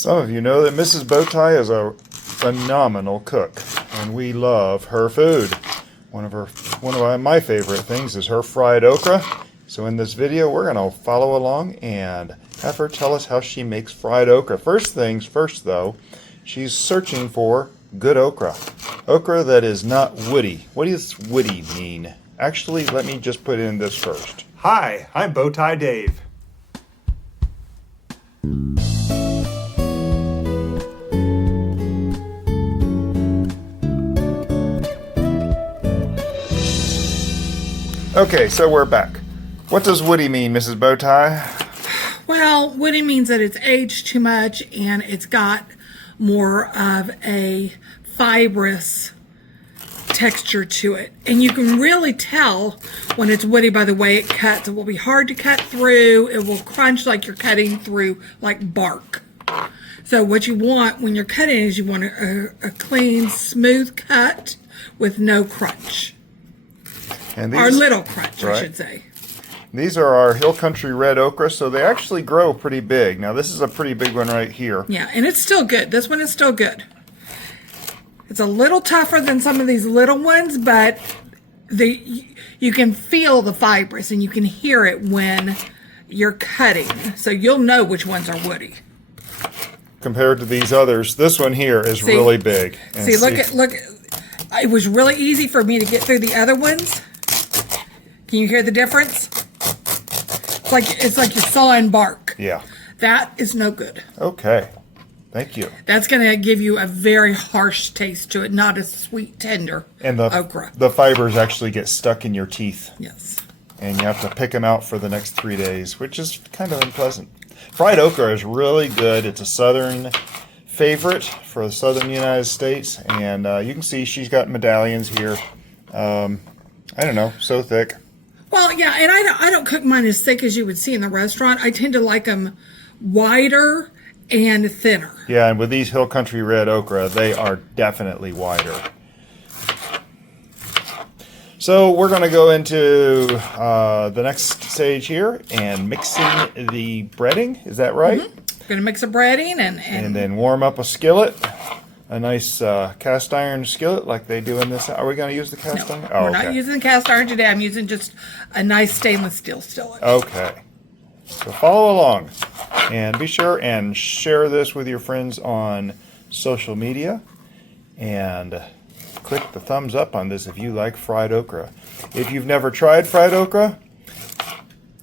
Some of you know that Mrs. Bowtie is a phenomenal cook, and we love her food. One of my favorite things is her fried okra. So in this video, we're going to follow along and have her tell us how she makes fried okra. First things first, though, she's searching for good okra. Okra that is not woody. What does woody mean? Actually, let me just put in this first. Hi, I'm Bowtie Dave. Okay, so we're back. What does woody mean, Mrs. Bowtie? Well, woody means that it's aged too much and it's got more of a fibrous texture to it. And you can really tell when it's woody by the way it cuts. It will be hard to cut through. It will crunch like you're cutting through like bark. So what you want when you're cutting is you want a clean, smooth cut with no crunch. And these, or little crunch, right. I should say. These are our Hill Country red okra, so they actually grow pretty big. Now this is a pretty big one right here. Yeah, and it's still good. This one is still good. It's a little tougher than some of these little ones, but you can feel the fibrous and you can hear it when you're cutting. So you'll know which ones are woody. Compared to these others, this one here is really big. And look. It was really easy for me to get through the other ones. Can you hear the difference? It's like you're sawing bark. Yeah. That is no good. Okay. Thank you. That's going to give you a very harsh taste to it, not a sweet, tender okra. The fibers actually get stuck in your teeth. Yes. And you have to pick them out for the next 3 days, which is kind of unpleasant. Fried okra is really good. It's a southern favorite for the southern United States. And you can see she's got medallions here. I don't know, so thick. Well, yeah, and I don't cook mine as thick as you would see in the restaurant. I tend to like them wider and thinner. Yeah, and with these Hill Country red okra, they are definitely wider. So we're going to go into the next stage here and mixing the breading. Is that right? Mm-hmm. Going to mix the breading and then warm up a skillet. A nice cast iron skillet like they do in this. Are we going to use the cast iron? Oh, we're not using the cast iron today. I'm using just a nice stainless steel skillet. Okay. So follow along. And be sure and share this with your friends on social media. And click the thumbs up on this if you like fried okra. If you've never tried fried okra,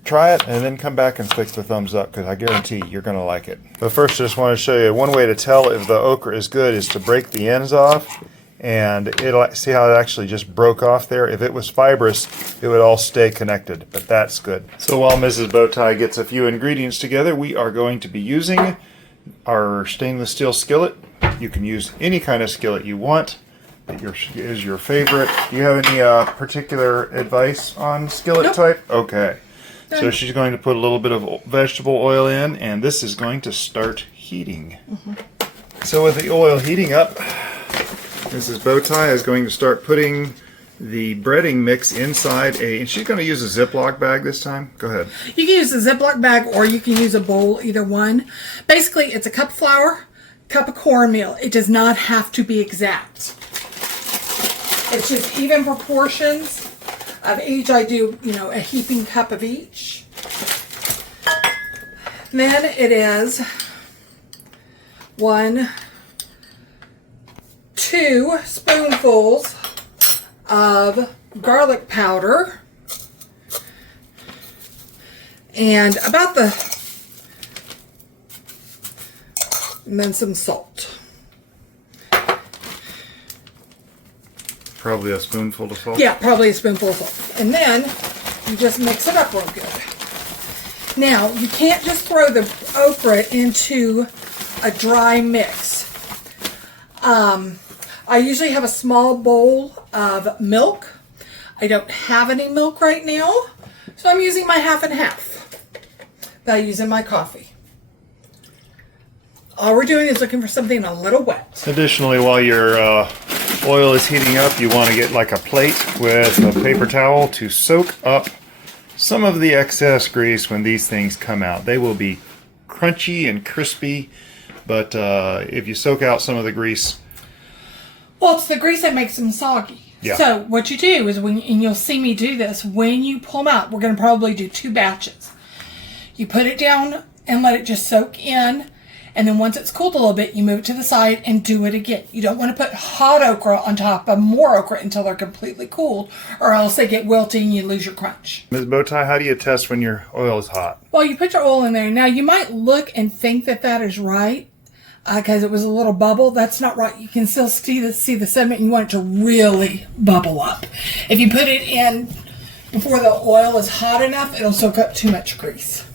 try it and then come back and click the thumbs up because I guarantee you're going to like it. But first I just want to show you one way to tell if the okra is good is to break the ends off, and it'll see how it actually just broke off there. If it was fibrous, it would all stay connected, but that's good. So while Mrs. Bowtie gets a few ingredients together, we are going to be using our stainless steel skillet. You can use any kind of skillet you want that is your favorite. Do you have any particular advice on skillet type? Okay. So she's going to put a little bit of vegetable oil in, and this is going to start heating. Mm-hmm. So with the oil heating up, Mrs. Bowtie is going to start putting the breading mix inside and she's going to use a Ziploc bag this time. Go ahead. You can use a Ziploc bag or you can use a bowl, either one. Basically, it's a cup of flour, cup of cornmeal. It does not have to be exact. It's just even proportions. Of each, I do, a heaping cup of each. Then it is 2 spoonfuls of garlic powder. And and then some salt. Probably a spoonful of salt? Yeah, probably a spoonful of salt. And then you just mix it up real good. Now, you can't just throw the okra into a dry mix. I usually have a small bowl of milk. I don't have any milk right now, so I'm using my half and half that I use in my coffee. All we're doing is looking for something a little wet. Additionally, while your oil is heating up, you want to get like a plate with a paper towel to soak up some of the excess grease when these things come out. They will be crunchy and crispy But if you soak out some of the grease, well, it's the grease that makes them soggy. Yeah. So what you do is and you'll see me do this, when you pull them out, we're going to probably do 2 batches. You put it down and let it just soak in. And then once it's cooled a little bit, you move it to the side and do it again. You don't want to put hot okra on top of more okra until they're completely cooled, or else they get wilty and you lose your crunch. Ms. Bowtie, how do you test when your oil is hot? Well, you put your oil in there. Now, you might look and think that that is right because it was a little bubble. That's not right. You can still see the sediment. You want it to really bubble up. If you put it in before the oil is hot enough, it'll soak up too much grease.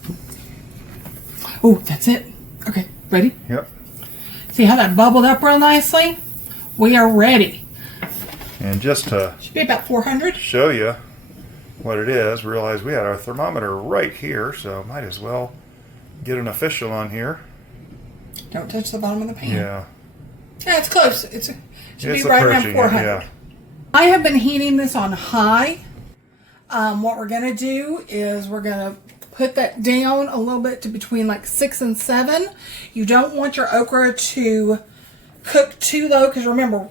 Oh, that's it. Okay, ready? Yep. See how that bubbled up real nicely? We are ready. And just to Should be about 400. show you what it is, realize we had our thermometer right here, so might as well get an official on here. Don't touch the bottom of the pan. Yeah. Yeah, it's close. It should It's be right around approaching it, 400. yeah. I have been heating this on high. What we're going to do is we're going to put that down a little bit to between like 6 and 7. You don't want your okra to cook too low because remember,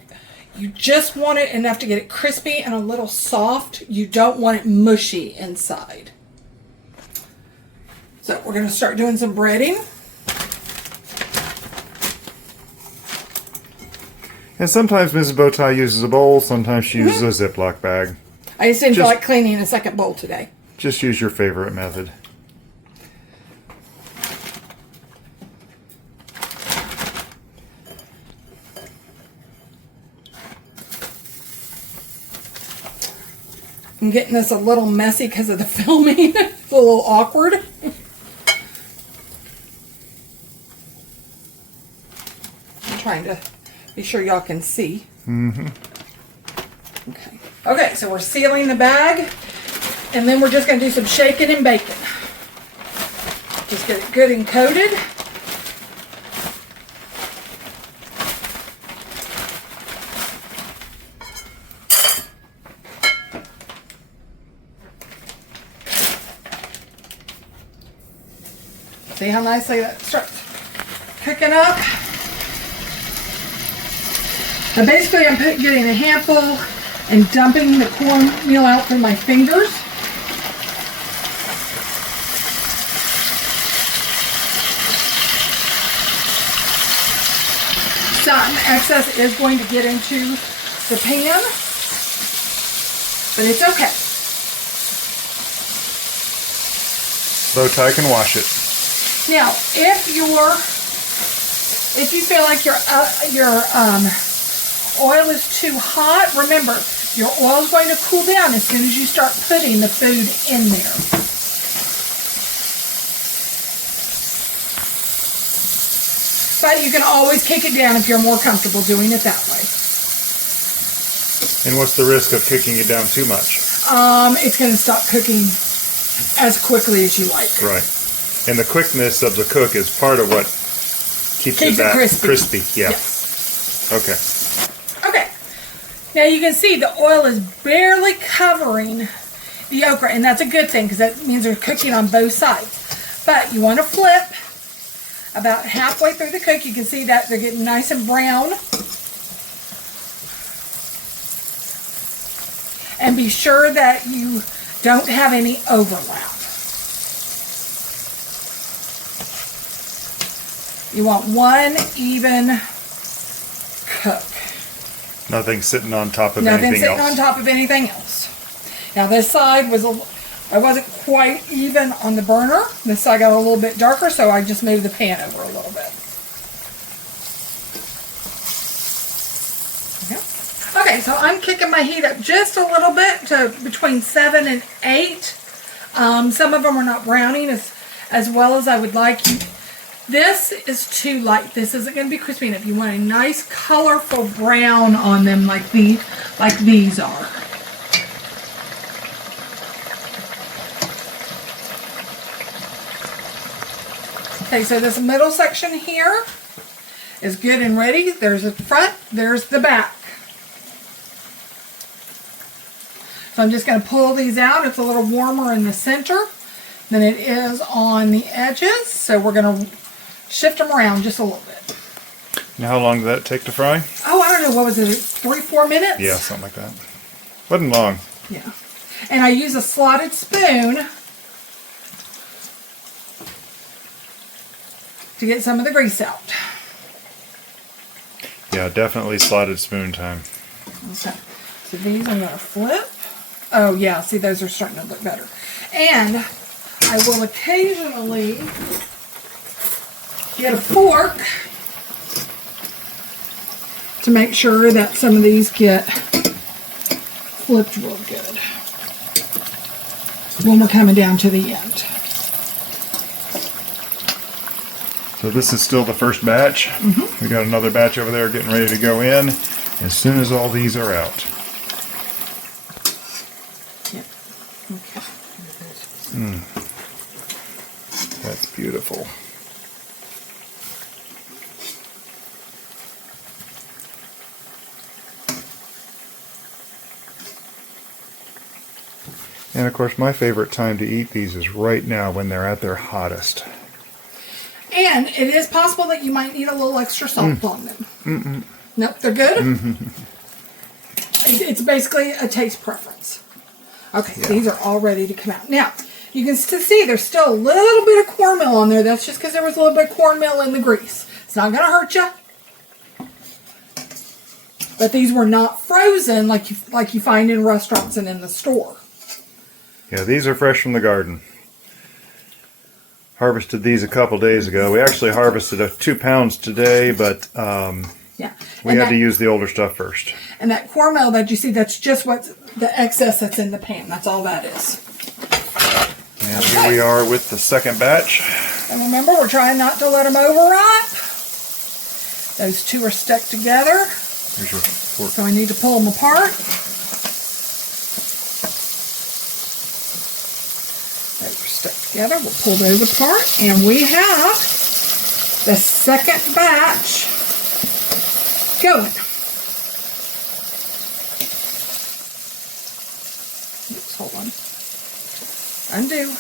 you just want it enough to get it crispy and a little soft. You don't want it mushy inside. So we're going to start doing some breading. And sometimes Mrs. Bowtie uses a bowl, sometimes she uses a Ziploc bag. I just didn't feel Just- like cleaning a second bowl today. Just use your favorite method. I'm getting this a little messy because of the filming. It's a little awkward. I'm trying to be sure y'all can see. Mm-hmm. Okay. Okay, so we're sealing the bag, and then we're just going to do some shaking and baking. Just get it good and coated. See how nicely that starts cooking up? Now basically I'm getting a handful and dumping the cornmeal out through my fingers. Some excess is going to get into the pan, but it's okay. Bowtie can wash it. Now, if you feel like your oil is too hot, remember, your oil is going to cool down as soon as you start putting the food in there. But you can always kick it down if you're more comfortable doing it that way. And what's the risk of kicking it down too much? It's going to stop cooking as quickly as you like. Right. And the quickness of the cook is part of what keeps it that crispy. Yeah. Yes. Okay. Okay. Now you can see the oil is barely covering the okra, and that's a good thing because that means they're cooking on both sides. But you want to flip about halfway through the cook. You can see that they're getting nice and brown. And be sure that you don't have any overlap. You want one even cook. Nothing sitting on top of Nothing anything sitting else. on top of anything else. Now this side I wasn't quite even on the burner. This side got a little bit darker, so I just moved the pan over a little bit. Okay, so I'm kicking my heat up just a little bit to between 7 and 8. Some of them are not browning as well as I would like. This is too light. This isn't going to be crispy enough. You want a nice colorful brown on them like these are. Okay, so this middle section here is good and ready. There's the front, there's the back. So I'm just going to pull these out. It's a little warmer in the center than it is on the edges. So we're going to shift them around just a little bit. Now, how long did that take to fry? Oh, I don't know. What was it? 3-4 minutes? Yeah, something like that. Wasn't long. Yeah. And I use a slotted spoon to get some of the grease out. Yeah, definitely slotted spoon time. Okay. So these I'm going to flip. Oh, yeah. See, those are starting to look better. And I will occasionally get a fork to make sure that some of these get flipped real good when we're coming down to the end. So this is still the first batch. We got another batch over there getting ready to go in as soon as all these are out. Yep. Okay. That's beautiful. And of course, my favorite time to eat these is right now when they're at their hottest. And it is possible that you might need a little extra salt on them. Nope, they're good. It's basically a taste preference. Okay, Yeah. these are all ready to come out. Now, you can still see there's still a little bit of cornmeal on there. That's just because there was a little bit of cornmeal in the grease. It's not going to hurt you. But these were not frozen like you find in restaurants and in the store. Yeah, these are fresh from the garden. Harvested these a couple days ago. We actually harvested 2 pounds today, but Yeah. we had to use the older stuff first. And that cornmeal that you see, that's just what's the excess that's in the pan. That's all that is. And here we are with the second batch. And remember, we're trying not to let them overripe. Those two are stuck together. Here's your fork. So I need to pull them apart. Those are stuck together. We'll pull those apart. And we have the second batch going. Oops, hold on. Undo.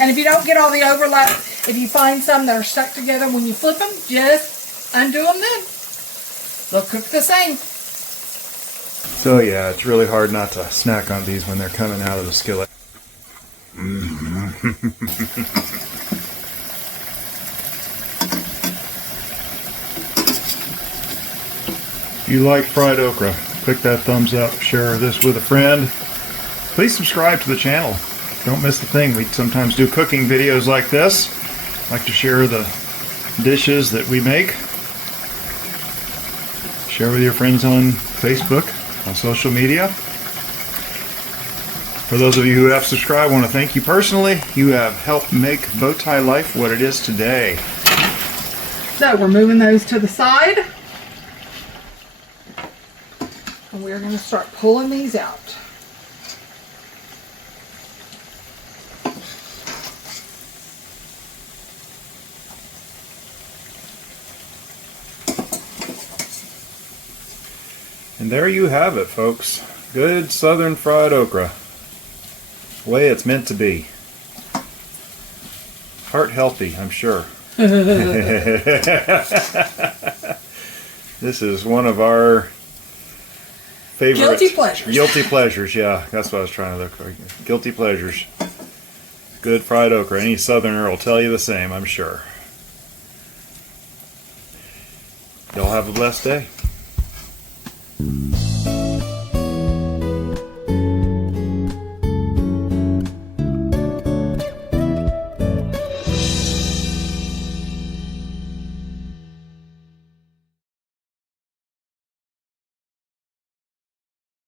And if you don't get all the overlap, if you find some that are stuck together when you flip them, just undo them then. They'll cook the same. So yeah, it's really hard not to snack on these when they're coming out of the skillet. If you like fried okra, click that thumbs up, share this with a friend. Please subscribe to the channel. Don't miss a thing. We sometimes do cooking videos like this. Like to share the dishes that we make. Share with your friends on Facebook, on social media. For those of you who have subscribed, I want to thank you personally. You have helped make Bowtie life what it is today. So we're moving those to the side. And we're going to start pulling these out. And there you have it, folks. Good southern fried okra. The way it's meant to be. Heart healthy, I'm sure. This is one of our favorite... Guilty pleasures. Guilty pleasures, yeah. That's what I was trying to look for. Guilty pleasures. Good fried okra. Any southerner will tell you the same, I'm sure. Y'all have a blessed day.